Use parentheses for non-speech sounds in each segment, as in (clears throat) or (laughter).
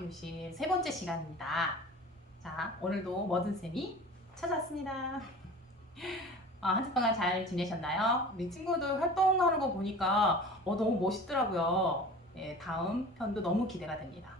교실 세 번째 시간입니다. 자, 오늘도 머든쌤이 찾아왔습니다. 아, 한 주 동안 잘 지내셨나요? 우리 친구들 활동하는 거 보니까 어, 너무 멋있더라고요. 예, 다음 편도 너무 기대가 됩니다.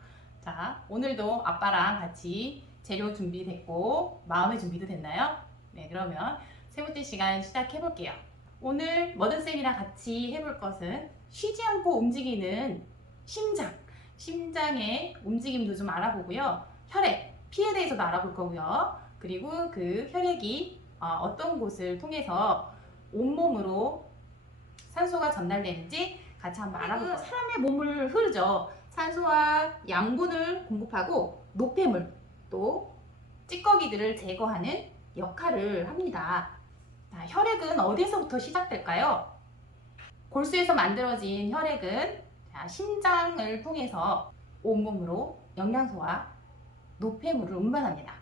자, 오늘도 아빠랑 같이 재료 준비됐고 마음의 준비도 됐나요? 네, 그러면 세 번째 시간 시작해 볼게요. 오늘 머든쌤이랑 같이 해볼 것은 쉬지 않고 움직이는 심장, 심장의 움직임도 좀 알아보고요. 혈액, 피에 대해서도 알아볼 거고요. 그리고 그 혈액이 어, 떤 곳을 통해서 온몸으로 산소가 전달되는지 같이 한번 알아볼 거예요. 사람의 몸을 흐르죠. 산소와 양분을 공급하고 노폐물 또 찌꺼기들을 제거하는 역할을 합니다. 자, 혈액은 어디서부터 시작될까요? 골수에서 만들어진 혈액은 자, 심장을 통해서 온몸으로 영양소와 노폐물을 운반합니다.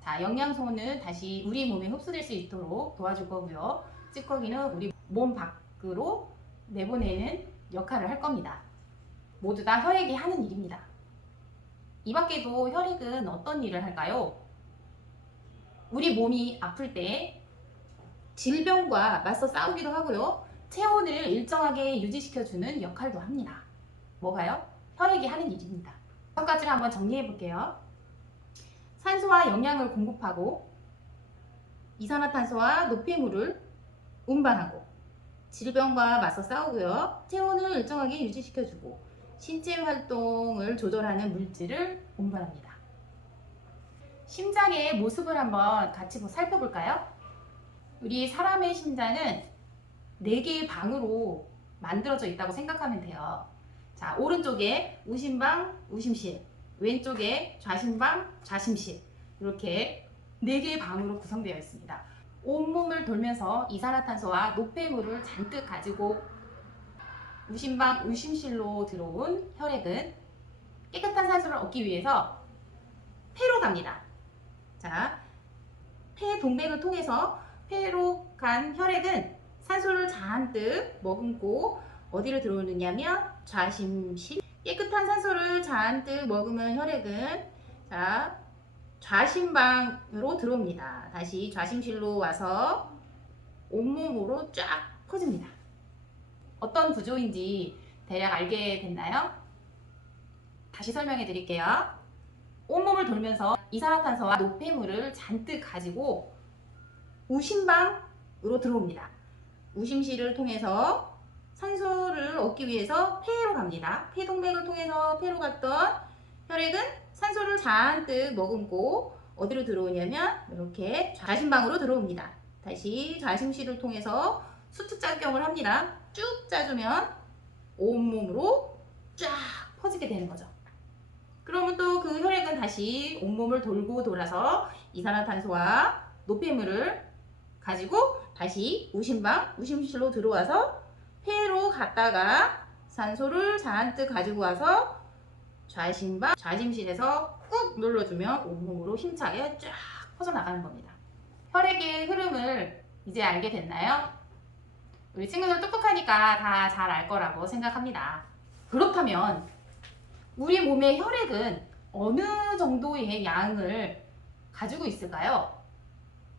자, 영양소는 다시 우리 몸에 흡수될 수 있도록 도와줄 거고요. 찌꺼기는 우리 몸 밖으로 내보내는 역할을 할 겁니다. 모두 다 혈액이 하는 일입니다. 이 밖에도 혈액은 어떤 일을 할까요? 우리 몸이 아플 때 질병과 맞서 싸우기도 하고요. 체온을 일정하게 유지시켜주는 역할도 합니다. 뭐가요? 혈액이 하는 일입니다. 몇 가지를 한번 정리해 볼게요. 산소와 영양을 공급하고 이산화탄소와 노폐물을 운반하고 질병과 맞서 싸우고요. 체온을 일정하게 유지시켜주고 신체 활동을 조절하는 물질을 운반합니다. 심장의 모습을 한번 같이 살펴볼까요? 우리 사람의 심장은 네 개의 방으로 만들어져 있다고 생각하면 돼요. 자, 오른쪽에 우심방, 우심실, 왼쪽에 좌심방, 좌심실. 이렇게 네 개의 방으로 구성되어 있습니다. 온몸을 돌면서 이산화탄소와 노폐물을 잔뜩 가지고 우심방, 우심실로 들어온 혈액은 깨끗한 산소를 얻기 위해서 폐로 갑니다. 자, 폐 동맥을 통해서 폐로 간 혈액은 산소를 잔뜩 머금고 어디로 들어오느냐면 좌심실. 깨끗한 산소를 잔뜩 머금은 혈액은 자 좌심방으로 들어옵니다. 다시 좌심실로 와서 온몸으로 쫙 퍼집니다. 어떤 구조인지 대략 알게 됐나요? 다시 설명해 드릴게요. 온몸을 돌면서 이산화탄소와 노폐물을 잔뜩 가지고 우심방으로 들어옵니다. 우심실을 통해서 산소를 얻기 위해서 폐로 갑니다. 폐동맥을 통해서 폐로 갔던 혈액은 산소를 잔뜩 머금고 어디로 들어오냐면 이렇게 좌심방으로 들어옵니다. 다시 좌심실을 통해서 수축작용을 합니다. 쭉 짜주면 온몸으로 쫙 퍼지게 되는 거죠. 그러면 또 그 혈액은 다시 온몸을 돌고 돌아서 이산화탄소와 노폐물을 가지고 다시 우심방, 우심실로 들어와서 폐로 갔다가 산소를 잔뜩 가지고 와서 좌심방, 좌심실에서 꾹 눌러주면 온몸으로 힘차게 쫙 퍼져나가는 겁니다. 혈액의 흐름을 이제 알게 됐나요? 우리 친구들 똑똑하니까 다 잘 알 거라고 생각합니다. 그렇다면 우리 몸의 혈액은 어느 정도의 양을 가지고 있을까요?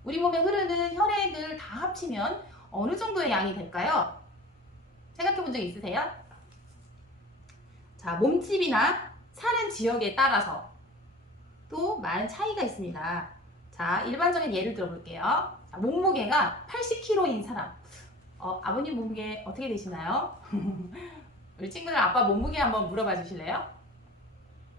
우리 몸에 흐르는 혈액을 다 합치면 어느 정도의 양이 될까요? 생각해 본 적 있으세요? 자, 몸집이나 사는 지역에 따라서 또 많은 차이가 있습니다. 자, 일반적인 예를 들어볼게요. 자, 몸무게가 80kg인 사람. 어, 아버님 몸무게 어떻게 되시나요? (laughs) 우리 친구들 아빠 몸무게 한번 물어봐 주실래요?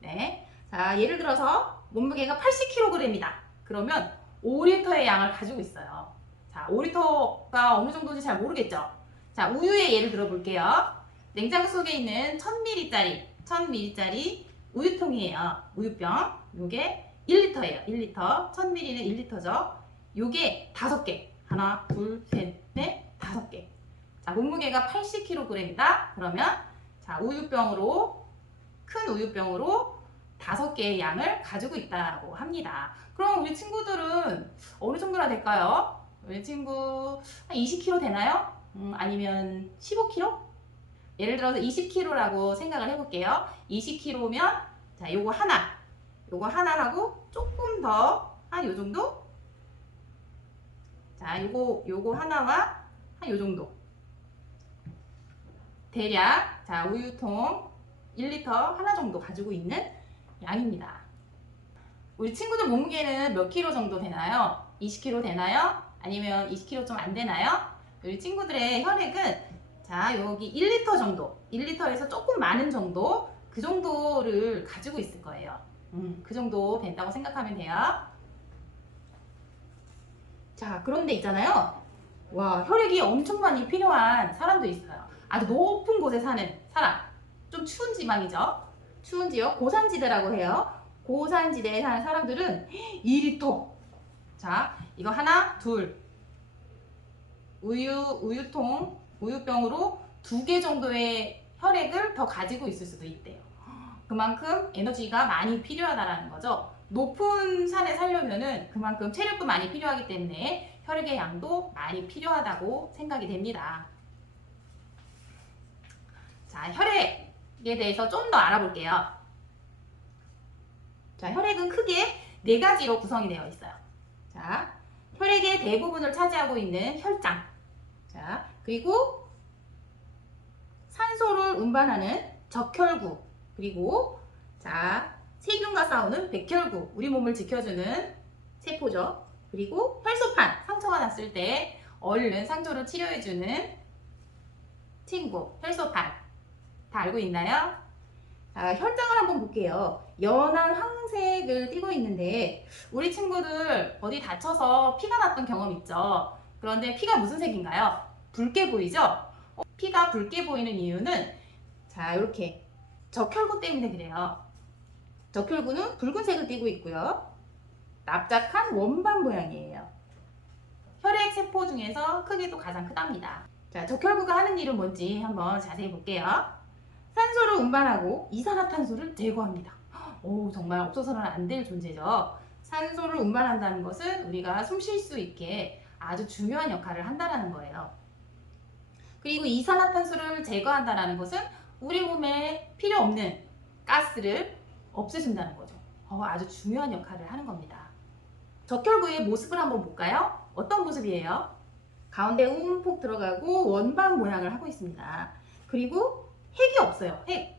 네. 자, 예를 들어서 몸무게가 80kg입니다. 그러면 5리터의 양을 가지고 있어요. 자, 5리터가 어느 정도인지 잘 모르겠죠? 자, 우유의 예를 들어볼게요. 냉장고 속에 있는 1000ml짜리, 1000ml짜리 우유통이에요. 우유병. 요게 1리터예요. 1리터. 1000ml는 1리터죠. 요게 5개. 하나, 둘, 셋, 넷, 다섯 개. 자, 몸무게가 80kg이다. 그러면 자, 우유병으로 큰 우유병으로 다섯 개의 양을 가지고 있다고 합니다. 그럼 우리 친구들은 어느 정도나 될까요? 우리 친구 한 20kg 되나요? 음, 아니면 15kg? 예를 들어서 20kg라고 생각을 해볼게요. 20kg면 자, 요거 하나. 요거 하나하고 조금 더 한 요 정도? 자, 요거 요거 하나와 한 요 정도. 대략 자, 우유통 1리터 하나 정도 가지고 있는 양입니다. 우리 친구들 몸무게는 몇 킬로 정도 되나요? 20킬로 되나요? 아니면 20킬로 좀 안 되나요? 우리 친구들의 혈액은 자 여기 1리터 정도 1리터에서 조금 많은 정도 그 정도를 가지고 있을 거예요 음, 그 정도 된다고 생각하면 돼요 자 그런데 있잖아요 와 혈액이 엄청 많이 필요한 사람도 있어요 아주 높은 곳에 사는 사람 좀 추운 지방이죠 추운 지역 고산지대라고 해요 고산지대에 사는 사람들은 2리터 자 이거 하나 둘 우유 우유통 우유병으로 두 개 정도의 혈액을 더 가지고 있을 수도 있대요. 그만큼 에너지가 많이 필요하다라는 거죠. 높은 산에 살려면은 그만큼 체력도 많이 필요하기 때문에 혈액의 양도 많이 필요하다고 생각이 됩니다. 자, 혈액 에 대해서 좀 더 알아볼게요. 자, 혈액은 크게 네 가지로 구성이 되어 있어요. 자, 혈액의 대부분을 차지하고 있는 혈장. 자, 그리고 산소를 운반하는 적혈구. 그리고 자, 세균과 싸우는 백혈구. 우리 몸을 지켜주는 세포죠. 그리고 혈소판. 상처가 났을 때 얼른 상처를 치료해주는 친구. 혈소판. 다 알고 있나요? 자, 혈장을 한번 볼게요. 연한 황색을 띠고 있는데 우리 친구들 어디 다쳐서 피가 났던 경험 있죠? 그런데 피가 무슨 색인가요? 붉게 보이죠? 어, 피가 붉게 보이는 이유는 자 이렇게 적혈구 때문에 그래요. 적혈구는 붉은색을 띠고 있고요. 납작한 원반 모양이에요. 혈액 세포 중에서 크기도 가장 크답니다. 자, 적혈구가 하는 일은 뭔지 한번 자세히 볼게요. 산소를 운반하고 이산화탄소를 제거합니다. 오, 정말 없어서는 안 될 존재죠. 산소를 운반한다는 것은 우리가 숨 쉴 수 있게 아주 중요한 역할을 한다는 거예요. 그리고 이산화탄소를 제거한다는 것은 우리 몸에 필요 없는 가스를 없애준다는 거죠. 어, 아주 중요한 역할을 하는 겁니다. 적혈구의 모습을 한번 볼까요? 어떤 모습이에요? 가운데 움푹 들어가고 원반 모양을 하고 있습니다. 그리고 핵이 없어요. 핵.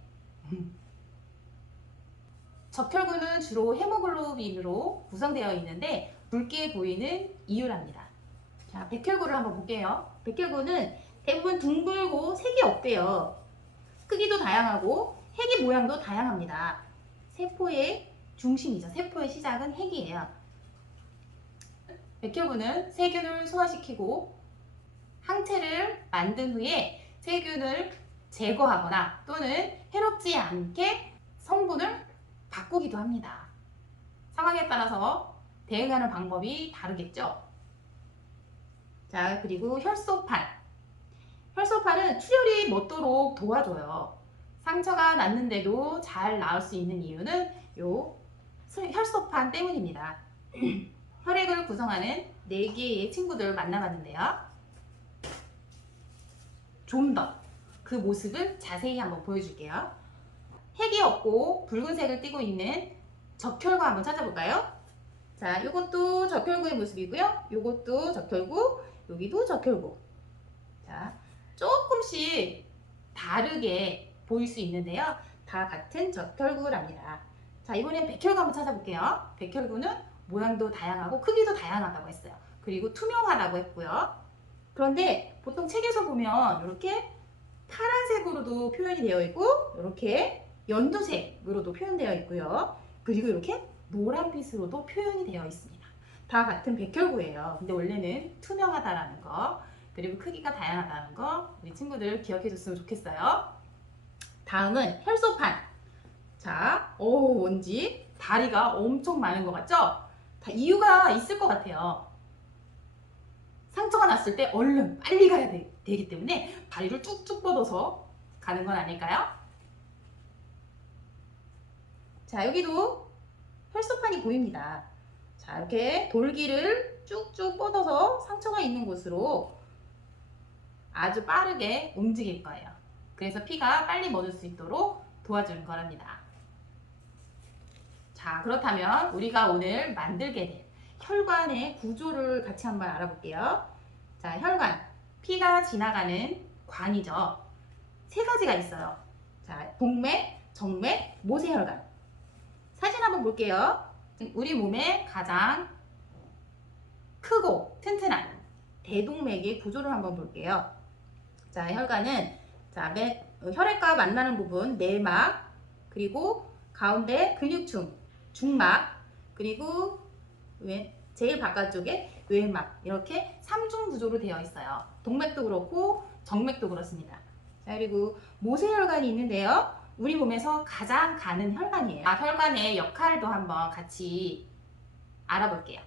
(laughs) 적혈구는 주로 헤모글로빈으로 구성되어 있는데 붉게 보이는 이유랍니다. 자, 백혈구를 한번 볼게요. 백혈구는 대부분 둥글고 색이 없대요. 크기도 다양하고 핵의 모양도 다양합니다. 세포의 중심이죠. 세포의 시작은 핵이에요. 백혈구는 세균을 소화시키고 항체를 만든 후에 세균을 제거하거나 또는 해롭지 않게 성분을 바꾸기도 합니다. 상황에 따라서 대응하는 방법이 다르겠죠. 자, 그리고 혈소판. 혈소판은 출혈이 멎도록 도와줘요. 상처가 났는데도 잘 나을 수 있는 이유는 요 혈소판 때문입니다. (clears throat) 혈액을 구성하는 4개의 친구들을 만나봤는데요. 좀더 그 모습을 자세히 한번 보여줄게요. 핵이 없고 붉은색을 띠고 있는 적혈구 한번 찾아볼까요? 자, 이것도 적혈구의 모습이고요. 이것도 적혈구, 여기도 적혈구. 자, 조금씩 다르게 보일 수 있는데요. 다 같은 적혈구랍니다. 자, 이번엔 백혈구 한번 찾아볼게요. 백혈구는 모양도 다양하고 크기도 다양하다고 했어요. 그리고 투명하다고 했고요. 그런데 보통 책에서 보면 이렇게 파란색으로도 표현이 되어 있고 이렇게 연두색으로도 표현되어 있고요. 그리고 이렇게 노란빛으로도 표현이 되어 있습니다. 다 같은 백혈구예요. 근데 원래는 투명하다라는 거 그리고 크기가 다양하다는 거 우리 친구들 기억해 줬으면 좋겠어요. 다음은 혈소판. 자, 오 뭔지 다리가 엄청 많은 것 같죠? 다 이유가 있을 것 같아요. 상처가 났을 때 얼른 빨리 가야 돼, 되기 때문에 다리를 쭉쭉 뻗어서 가는 건 아닐까요? 자, 여기도 혈소판이 보입니다. 자, 이렇게 돌기를 쭉쭉 뻗어서 상처가 있는 곳으로 아주 빠르게 움직일 거예요. 그래서 피가 빨리 멎을 수 있도록 도와주는 거랍니다. 자, 그렇다면 우리가 오늘 만들게 될 혈관의 구조를 같이 한번 알아볼게요. 자, 혈관. 피가 지나가는 관이죠. 세 가지가 있어요. 자, 동맥, 정맥, 모세혈관. 사진 한번 볼게요. 우리 몸에 가장 크고 튼튼한 대동맥의 구조를 한번 볼게요. 자, 혈관은 자, 매, 어, 혈액과 만나는 부분 내막 그리고 가운데 근육층 중막 그리고 왼 제일 바깥쪽에 외막 이렇게 삼중 구조로 되어 있어요. 동맥도 그렇고 정맥도 그렇습니다. 자, 그리고 모세혈관이 있는데요. 우리 몸에서 가장 가는 혈관이에요. 아, 혈관의 역할도 한번 같이 알아볼게요.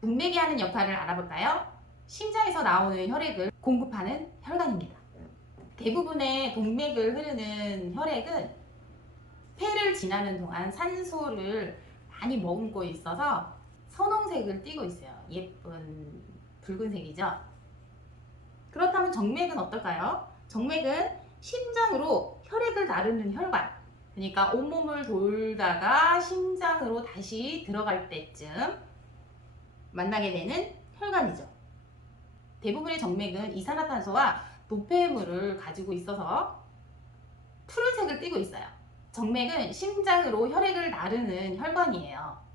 동맥이 하는 역할을 알아볼까요? 심장에서 나오는 혈액을 공급하는 혈관입니다. 대부분의 동맥을 흐르는 혈액은 폐를 지나는 동안 산소를 많이 머금고 있어서 선홍색을 띠고 있어요. 예쁜 붉은색이죠. 그렇다면 정맥은 어떨까요? 정맥은 심장으로 혈액을 나르는 혈관. 그러니까 온몸을 돌다가 심장으로 다시 들어갈 때쯤 만나게 되는 혈관이죠. 대부분의 정맥은 이산화탄소와 노폐물을 가지고 있어서 푸른색을 띠고 있어요. 정맥은 심장으로 혈액을 나르는 혈관이에요.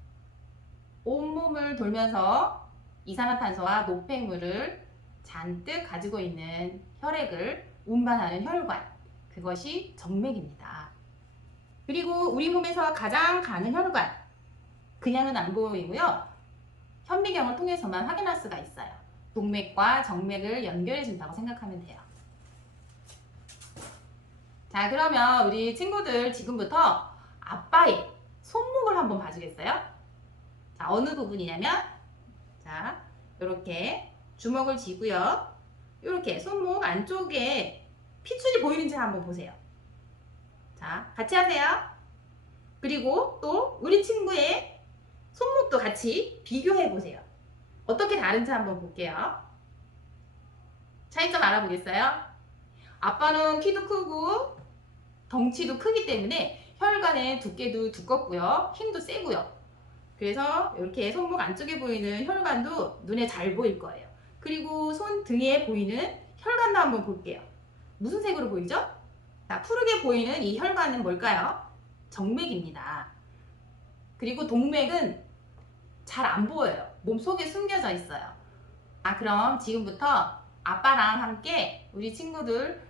온몸을 돌면서 이산화탄소와 노폐물을 잔뜩 가지고 있는 혈액을 운반하는 혈관. 그것이 정맥입니다. 그리고 우리 몸에서 가장 가는 혈관. 그냥은 안 보이고요. 현미경을 통해서만 확인할 수가 있어요. 동맥과 정맥을 연결해 준다고 생각하면 돼요. 자, 그러면 우리 친구들 지금부터 아빠의 손목을 한번 봐주겠어요? 자, 어느 부분이냐면, 자, 이렇게 주먹을 쥐고요. 이렇게 손목 안쪽에 피줄이 보이는지 한번 보세요. 자, 같이 하세요. 그리고 또 우리 친구의 손목도 같이 비교해 보세요. 어떻게 다른지 한번 볼게요. 차이점 알아보겠어요? 아빠는 키도 크고 덩치도 크기 때문에 혈관의 두께도 두껍고요. 힘도 세고요. 그래서 이렇게 손목 안쪽에 보이는 혈관도 눈에 잘 보일 거예요. 그리고 손 등에 보이는 혈관도 한번 볼게요. 무슨 색으로 보이죠? 자, 푸르게 보이는 이 혈관은 뭘까요? 정맥입니다. 그리고 동맥은 잘 안 보여요. 몸 속에 숨겨져 있어요. 아, 그럼 지금부터 아빠랑 함께 우리 친구들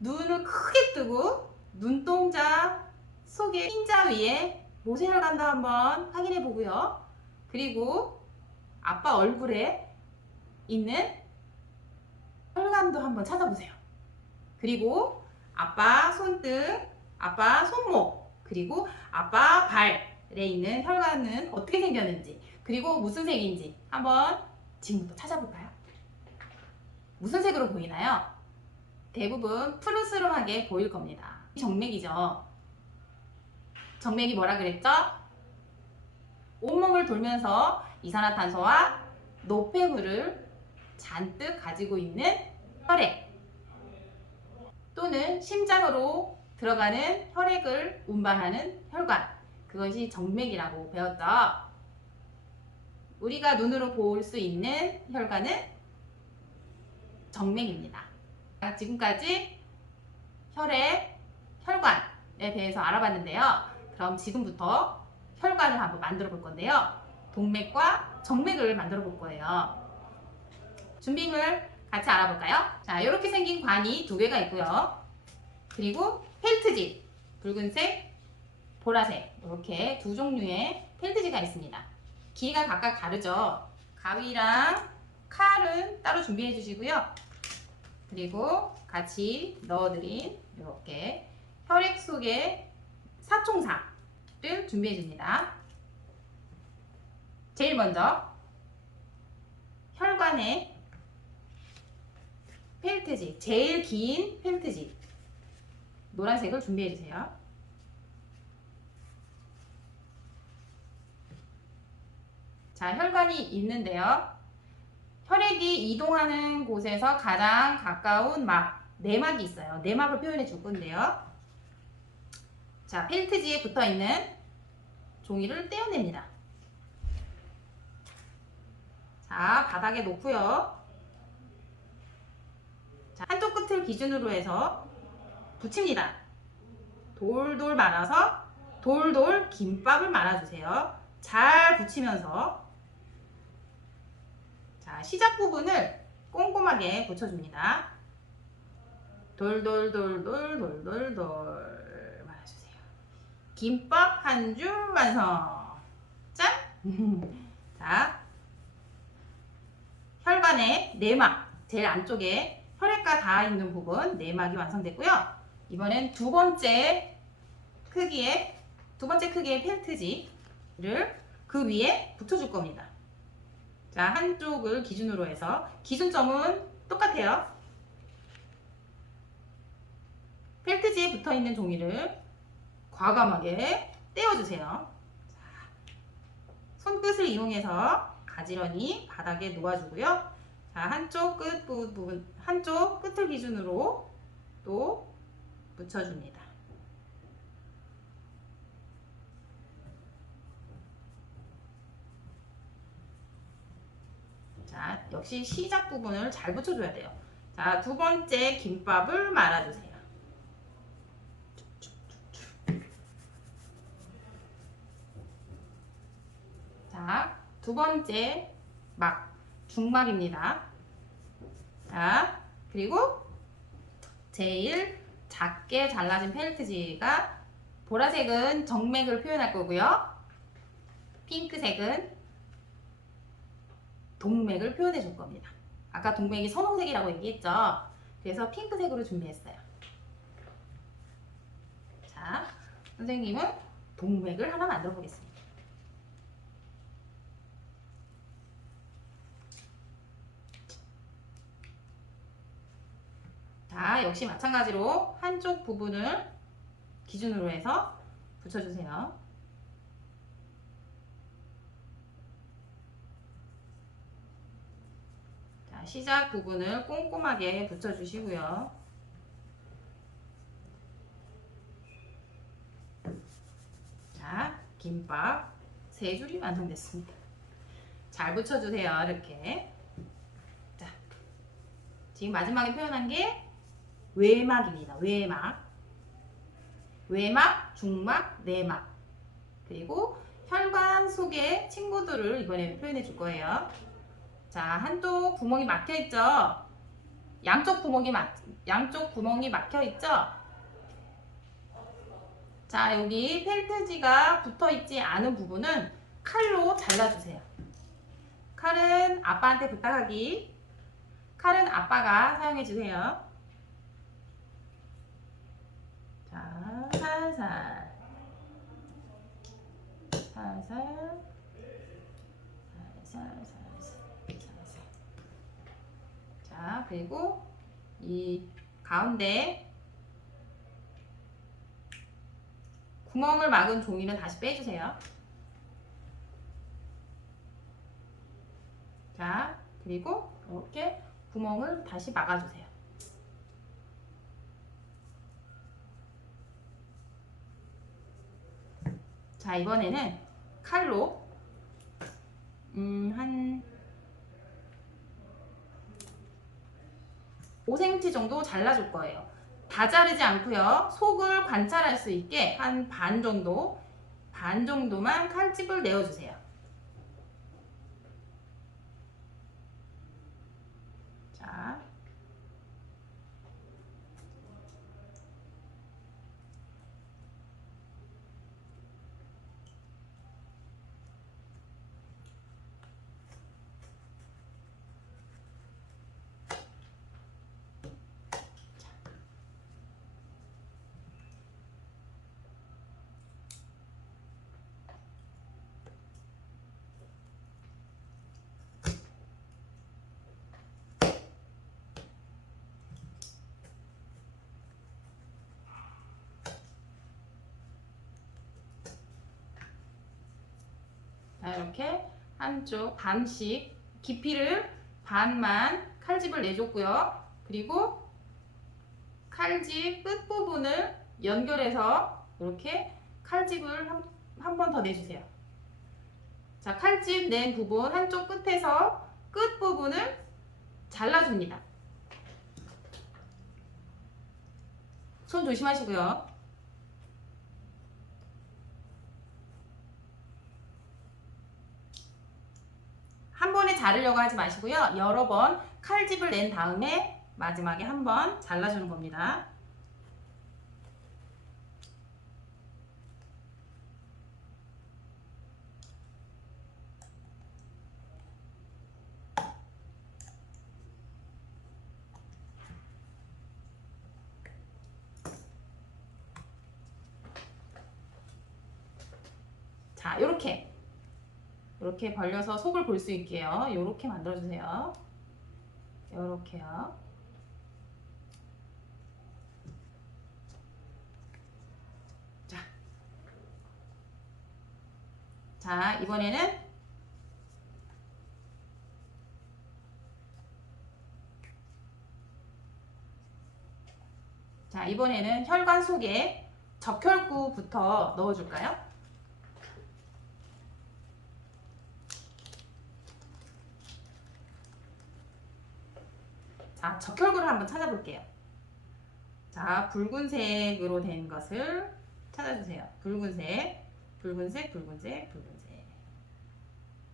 눈을 크게 뜨고 눈동자 속에 흰자 위에 모세혈관도 한번 확인해 보고요. 그리고 아빠 얼굴에 있는 혈관도 한번 찾아보세요. 그리고 아빠 손등, 아빠 손목, 그리고 아빠 발에 있는 혈관은 어떻게 생겼는지, 그리고 무슨 색인지 한번 지금부터 찾아볼까요? 무슨 색으로 보이나요? 대부분 푸르스름하게 보일 겁니다. 정맥이죠. 정맥이 뭐라 그랬죠? 온몸을 돌면서 이산화탄소와 노폐물을 잔뜩 가지고 있는 혈액 또는 심장으로 들어가는 혈액을 운반하는 혈관 그것이 정맥이라고 배웠죠. 우리가 눈으로 볼 수 있는 혈관은 정맥입니다. 지금까지 혈액, 혈관에 대해서 알아봤는데요. 그럼 지금부터 혈관을 한번 만들어 볼 건데요. 동맥과 정맥을 만들어 볼 거예요. 준비물 같이 알아볼까요? 자, 이렇게 생긴 관이 두 개가 있고요. 그리지 펠트지, 붉은색, 보라색 이렇게 두 종류의 펠트지가 있습니다. 길이가 각각 다르죠. 가위랑 칼은 따로 준비해 주시고요. 그리고 같이 넣어드린 이렇게 혈액 속에 사총사 를 준비해 줍니다. 제일 먼저 혈관에 펠트지, 제일 긴 펠트지 노란색을 준비해 주세요. 자, 혈관이 있는데요. 혈액이 이동하는 곳에서 가장 가까운 막, 내막이 있어요. 내막을 표현해 줄 건데요. 자, 펠트지에 붙어 있는 종이를 떼어냅니다. 자, 바닥에 놓고요. 자, 한쪽 끝을 기준으로 해서 붙입니다. 돌돌 말아서 돌돌 김밥을 말아주세요. 잘 붙이면서 자, 시작 부분을 꼼꼼하게 붙여줍니다. 돌돌돌돌돌돌돌. 김밥 한 줄 완성. 짠! (laughs) 자, 혈관의 내막, 제일 안쪽에 혈액과 닿아 있는 부분 내막이 완성됐고요. 이번엔 두 번째 크기의 두 번째 크기의 펠트지를 그 위에 붙여줄 겁니다. 자, 한쪽을 기준으로 해서 기준점은 똑같아요. 펠트지에 붙어 있는 종이를 과감하게 떼어주세요. 자, 손끝을 이용해서 가지런히 바닥에 놓아주고요. 자, 한쪽 끝 부분, 한쪽 끝을 기준으로 또 붙여줍니다. 자, 역시 시작 부분을 잘 붙여줘야 돼요. 자, 두 번째 김밥을 말아주세요. 자, 두 번째 막, 중막입니다. 자, 그리고 제일 작게 잘라진 펠트지가 보라색은 정맥을 표현할 거고요. 핑크색은 동맥을 표현해 줄 겁니다. 아까 동맥이 선홍색이라고 얘기했죠. 그래서 핑크색으로 준비했어요. 자, 선생님은 동맥을 하나 만들어 보겠습니다. 자, 역시 마찬가지로 한쪽 부분을 기준으로 해서 붙여주세요. 자, 시작 부분을 꼼꼼하게 붙여주시고요. 자, 김밥 세 줄이 완성됐습니다. 잘 붙여주세요. 이렇게. 자, 지금 마지막에 표현한 게 외막입니다. 외막. 외막, 중막, 내막. 그리고 혈관 속의 친구들을 이번에 표현해 줄 거예요. 자, 한쪽 구멍이 막혀 있죠? 양쪽 구멍이 막, 양쪽 구멍이 막혀 있죠? 자, 여기 펠트지가 붙어 있지 않은 부분은 칼로 잘라주세요. 칼은 아빠한테 부탁하기. 칼은 아빠가 사용해 주세요. 자, 살살. 살살. 살살, 살살, 살살. 자, 그리고 이 가운데 구멍을 막은 종이는 다시 빼주세요. 자, 그리고 이렇게 구멍을 다시 막아주세요. 자, 이번에는 칼로 음, 한 5cm 정도 잘라줄 거예요. 다 자르지 않고요. 속을 관찰할 수 있게 한 반 정도, 반 정도만 칼집을 내어주세요. 자. 자, 이렇게 한쪽 반씩 깊이를 반만 칼집을 내줬고요. 그리고 칼집 끝부분을 연결해서 이렇게 칼집을 한- 한번더 내주세요. 자, 칼집 낸 부분 한쪽 끝에서 끝 부분을 잘라줍니다. 손 조심하시고요. 한 번에 자르려고 하지 마시고요. 여러 번 칼집을 낸 다음에 마지막에 한 번 잘라주는 겁니다. 자, 이렇게 이렇게 벌려서 속을 볼 수 있게요. 이렇게 만들어 주세요. 이렇게요. 자, 자 이번에는 자 이번에는 혈관 속에 적혈구부터 넣어줄까요? 자, 적혈구를 한번 찾아볼게요. 자, 붉은색으로 된 것을 찾아주세요. 붉은색, 붉은색, 붉은색, 붉은색,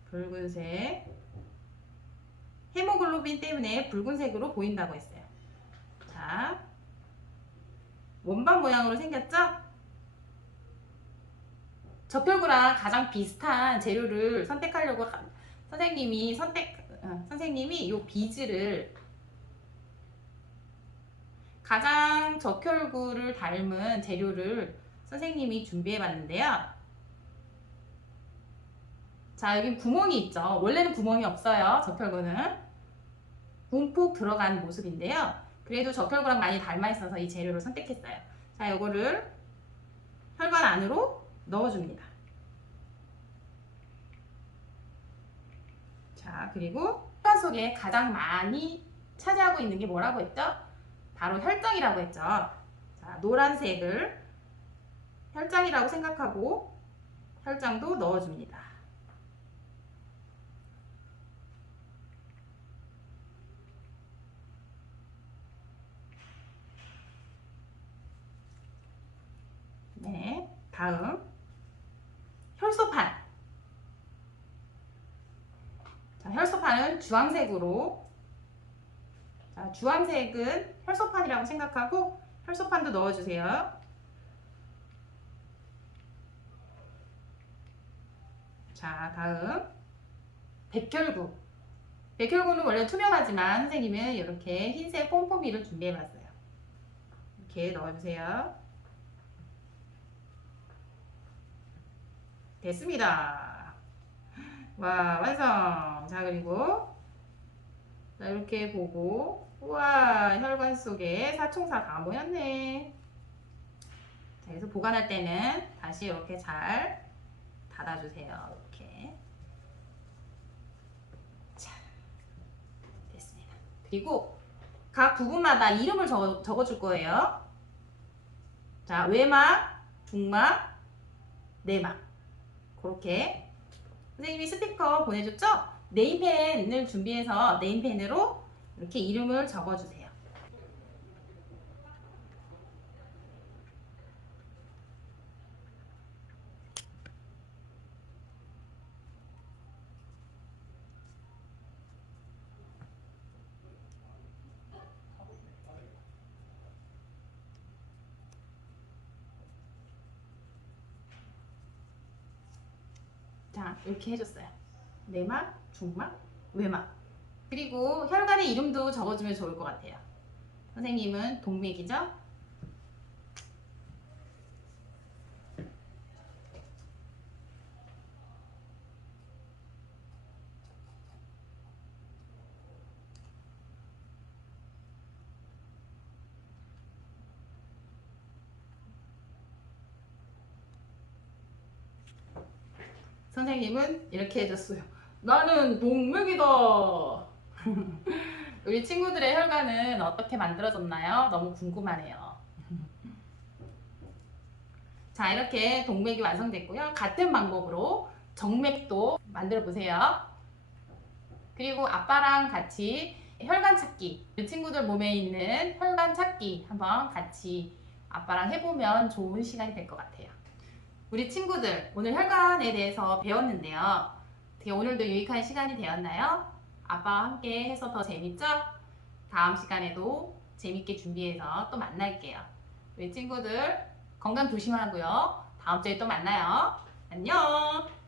붉은색. 헤모글로빈 때문에 붉은색으로 보인다고 했어요. 자, 원반 모양으로 생겼죠? 적혈구랑 가장 비슷한 재료를 선택하려고 하- 선생님이 선택 어, 선생님이 이 비즈를 가장 적혈구를 닮은 재료를 선생님이 준비해 봤는데요. 자, 여기 구멍이 있죠. 원래는 구멍이 없어요. 적혈구는. 움푹 들어간 모습인데요. 그래도 적혈구랑 많이 닮아 있어서 이 재료를 선택했어요. 자, 이거를 혈관 안으로 넣어줍니다. 자, 그리고 혈관 속에 가장 많이 차지하고 있는 게 뭐라고 했죠? 바로 혈장이라고 했죠. 자, 노란색을 혈장이라고 생각하고 혈장도 넣어줍니다. 네, 다음 혈소판. 자, 혈소판은 주황색으로 자, 주황색은 혈소판이라고 생각하고 혈소판도 넣어주세요. 자, 다음 백혈구. 백혈구는 원래 투명하지만 선생님은 이렇게 흰색 pompo미를 준비해봤어요. 이렇게 넣어주세요. 됐습니다. 와, 완성. 자, 그리고 자, 이렇게 보고 우와 혈관 속에 사총사 다 모였네. 자, 그래서 보관할 때는 다시 이렇게 잘 닫아주세요. 이렇게. 자 됐습니다. 그리고 각 부분마다 이름을 적어, 적어줄 거예요. 자 외막, 중막, 내막 그렇게. 선생님이 스티커 보내줬죠? 네임펜을 준비해서 네임펜으로 이렇게 이름을 적어주세요. 자, 이렇게 해줬어요. 내막, 중막, 외막. 그리고 혈관의 이름도 적어주면 좋을 것 같아요. 선생님은 동맥이죠? 선생님은 이렇게 해줬어요. 나는 동맥이다. (laughs) 우리 친구들의 혈관은 어떻게 만들어졌나요? 너무 궁금하네요. 자, 이렇게 동맥이 완성됐고요. 같은 방법으로 정맥도 만들어 보세요. 그리고 아빠랑 같이 혈관 찾기, 이 친구들 몸에 있는 혈관 찾기 한번 같이 아빠랑 해보면 좋은 시간이 될 것 같아요. 우리 친구들 오늘 혈관에 대해서 배웠는데요. 어떻게 오늘도 유익한 시간이 되었나요? 아빠와 함께 해서 더 재밌죠? 다음 시간에도 재밌게 준비해서 또 만날게요. 우리 친구들 건강 조심하고요. 다음 주에 또 만나요. 안녕!